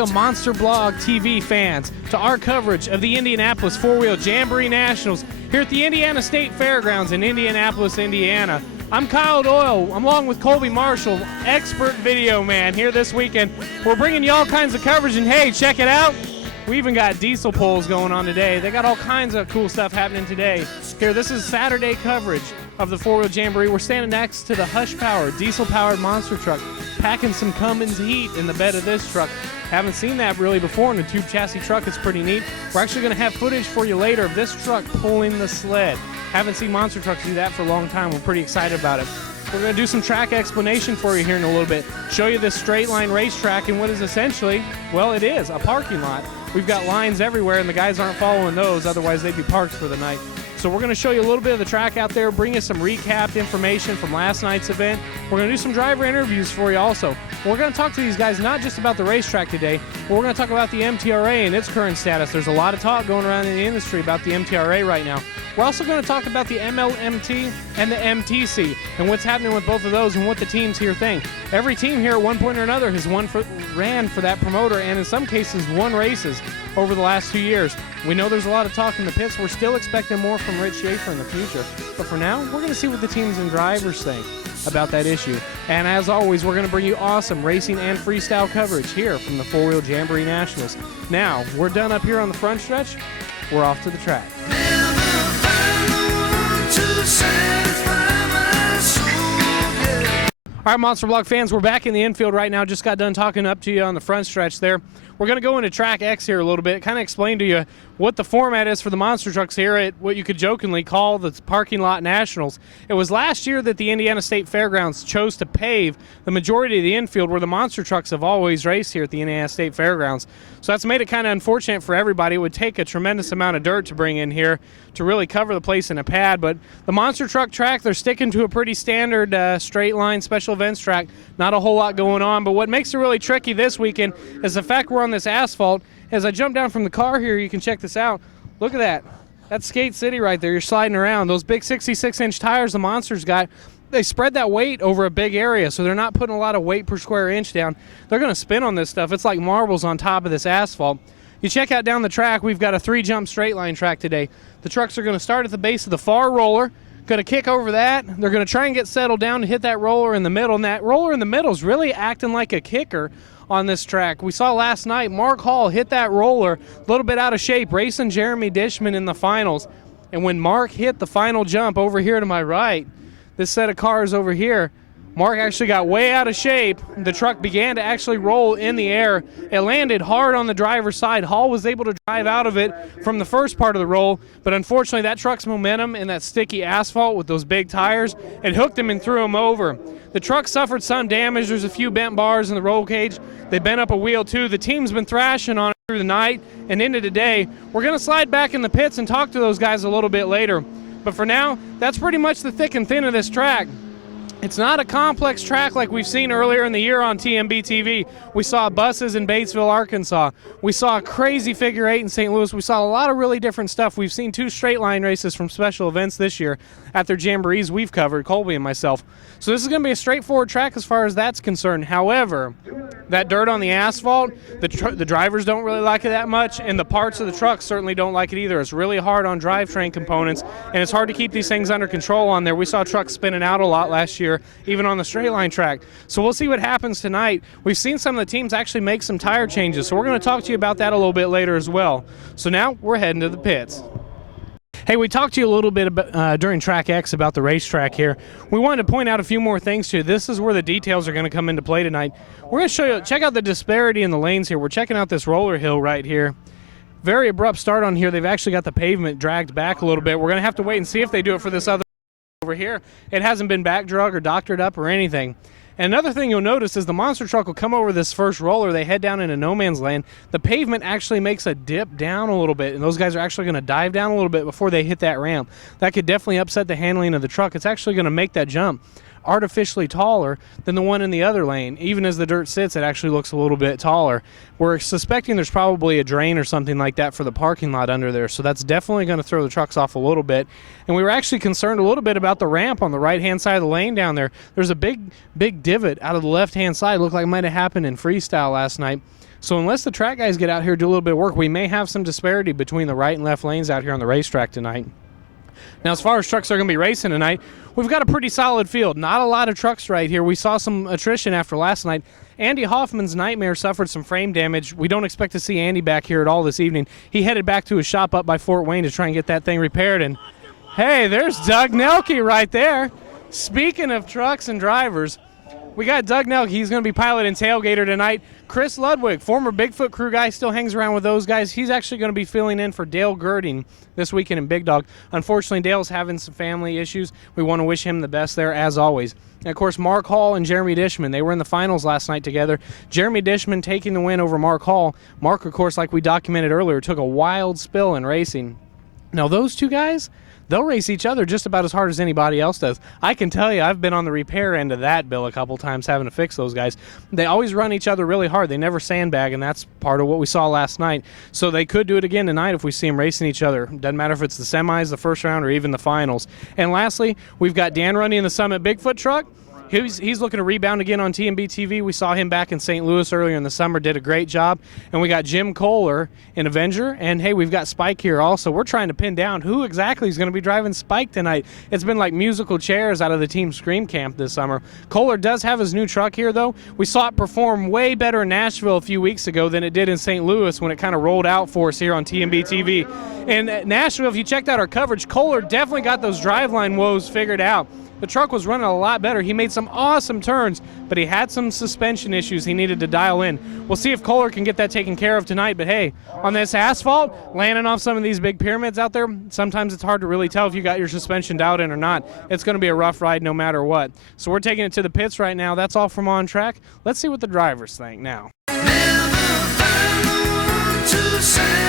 Welcome, Monster Blog TV fans, to our coverage of the Indianapolis four-wheel Jamboree Nationals here at the Indiana State Fairgrounds in Indianapolis, Indiana. I'm Kyle Doyle. I'm along with Colby Marshall, expert video man, here this weekend. We're bringing you all kinds of coverage, and hey, check it out. We even got diesel polls going on today. They got all kinds of cool stuff happening today. Here, this is Saturday coverage of the four-wheel Jamboree. We're standing next to the Hushpower diesel-powered monster truck, packing some Cummins heat in the bed of this truck. Haven't seen that really before in a tube chassis truck. It's pretty neat. We're actually going to have footage for you later of this truck pulling the sled. Haven't seen monster trucks do that for a long time. We're pretty excited about it. We're going to do some track explanation for you here in a little bit. Show you this straight line racetrack and what is essentially, well, it is a parking lot. We've got lines everywhere and the guys aren't following those, otherwise they'd be parked for the night. So we're going to show you a little bit of the track out there, bring you some recapped information from last night's event. We're going to do some driver interviews for you also. We're going to talk to these guys not just about the racetrack today, but we're going to talk about the MTRA and its current status. There's a lot of talk going around in the industry about the MTRA right now. We're also going to talk about the MLMT and the MTC and what's happening with both of those and what the teams here think. Every team here at one point or another has ran for that promoter and in some cases won races over the last 2 years. We know there's a lot of talk in the pits. We're still expecting more from Rich Schaefer in the future. But for now, we're going to see what the teams and drivers think about that issue. And as always, we're going to bring you awesome racing and freestyle coverage here from the four-wheel Jamboree Nationals. Now, we're done up here on the front stretch. We're off to the track. All right, Monster Blog fans, we're back in the infield right now. Just got done talking up to you on the front stretch there. We're going to go into Track X here a little bit, kind of explain to you what the format is for the monster trucks here at what you could jokingly call the Parking Lot Nationals. It was last year that the Indiana State Fairgrounds chose to pave the majority of the infield where the monster trucks have always raced here at the Indiana State Fairgrounds. So that's made it kind of unfortunate for everybody. It would take a tremendous amount of dirt to bring in here to really cover the place in a pad. But the monster truck track, they're sticking to a pretty standard straight line special events track. Not a whole lot going on. But what makes it really tricky this weekend is the fact we're on this asphalt. As I jump down from the car here, you can check this out. Look at that. That's Skate City right there. You're sliding around. Those big 66-inch tires the Monsters got, they spread that weight over a big area, so they're not putting a lot of weight per square inch down. They're going to spin on this stuff. It's like marbles on top of this asphalt. You check out down the track, we've got a 3-jump straight line track today. The trucks are going to start at the base of the far roller, going to kick over that. They're going to try and get settled down to hit that roller in the middle, and that roller in the middle is really acting like a kicker on this track. We saw last night Mark Hall hit that roller a little bit out of shape, racing Jeremy Dishman in the finals. And when Mark hit the final jump over here to my right, this set of cars over here, Mark actually got way out of shape. The truck began to actually roll in the air. It landed hard on the driver's side. Hall was able to drive out of it from the first part of the roll, but unfortunately that truck's momentum and that sticky asphalt with those big tires, it hooked him and threw him over. The truck suffered some damage. There's a few bent bars in the roll cage. They bent up a wheel too. The team's been thrashing on it through the night and into today. We're going to slide back in the pits and talk to those guys a little bit later. But for now, that's pretty much the thick and thin of this track. It's not a complex track like we've seen earlier in the year on TMB TV. We saw buses in Batesville, Arkansas. We saw a crazy figure 8 in St. Louis. We saw a lot of really different stuff. We've seen 2 straight line races from special events this year at their jamborees we've covered, Colby and myself. So this is going to be a straightforward track as far as that's concerned. However, that dirt on the asphalt, the drivers don't really like it that much, and the parts of the truck certainly don't like it either. It's really hard on drivetrain components, and it's hard to keep these things under control on there. We saw trucks spinning out a lot last year, even on the straight line track. So we'll see what happens tonight. We've seen some of the teams actually make some tire changes, so we're going to talk to you about that a little bit later as well. So now we're heading to the pits. Hey, we talked to you a little bit about, during Track X about the racetrack here. We wanted to point out a few more things to you. This is where the details are going to come into play tonight. We're going to show you, check out the disparity in the lanes here. We're checking out this roller hill right here. Very abrupt start on here. They've actually got the pavement dragged back a little bit. We're going to have to wait and see if they do it for this other over here. It hasn't been back drug or doctored up or anything. And another thing you'll notice is the monster truck will come over this first roller. They head down into no man's land. The pavement actually makes a dip down a little bit, and those guys are actually going to dive down a little bit before they hit that ramp. That could definitely upset the handling of the truck. It's actually going to make that jump artificially taller than the one in the other lane. Even as the dirt sits, it actually looks a little bit taller. We're suspecting there's probably a drain or something like that for the parking lot under there, so that's definitely going to throw the trucks off a little bit. And we were actually concerned a little bit about the ramp on the right-hand side of the lane down there. There's a big divot out of the left-hand side. Looked like it might have happened in freestyle last night. So unless the track guys get out here and do a little bit of work, we may have some disparity between the right and left lanes out here on the racetrack tonight. Now, as far as trucks are going to be racing tonight, we've got a pretty solid field. Not a lot of trucks right here. We saw some attrition after last night. Andy Hoffman's Nightmare suffered some frame damage. We don't expect to see Andy back here at all this evening. He headed back to his shop up by Fort Wayne to try and get that thing repaired. And, hey, there's Doug Nelke right there. Speaking of trucks and drivers, we got Doug Nelke. He's going to be piloting Tailgator tonight. Chris Ludwig, former Bigfoot crew guy, still hangs around with those guys. He's actually going to be filling in for Dale Girding this weekend in Big Dog. Unfortunately, Dale's having some family issues. We want to wish him the best there, as always. And, of course, Mark Hall and Jeremy Dishman, they were in the finals last night together. Jeremy Dishman taking the win over Mark Hall. Mark, of course, like we documented earlier, took a wild spill in racing. Now, those two guys, they'll race each other just about as hard as anybody else does. I can tell you, I've been on the repair end of that bill a couple times having to fix those guys. They always run each other really hard. They never sandbag, and that's part of what we saw last night. So they could do it again tonight if we see them racing each other. Doesn't matter if it's the semis, the first round, or even the finals. And lastly, we've got Dan Runny in the Summit Bigfoot truck. He's looking to rebound again on TMB TV. We saw him back in St. Louis earlier in the summer, did a great job. And we got Jim Kohler in Avenger. And, hey, we've got Spike here also. We're trying to pin down who exactly is going to be driving Spike tonight. It's been like musical chairs out of the Team Scream camp this summer. Kohler does have his new truck here, though. We saw it perform way better in Nashville a few weeks ago than it did in St. Louis when it kind of rolled out for us here on TMB TV. And Nashville, if you checked out our coverage, Kohler definitely got those driveline woes figured out. The truck was running a lot better. He made some awesome turns, but he had some suspension issues he needed to dial in. We'll see if Kohler can get that taken care of tonight, but hey, on this asphalt, landing off some of these big pyramids out there, sometimes it's hard to really tell if you got your suspension dialed in or not. It's going to be a rough ride no matter what. So we're taking it to the pits right now. That's all from on track. Let's see what the drivers think now. Never found the one to say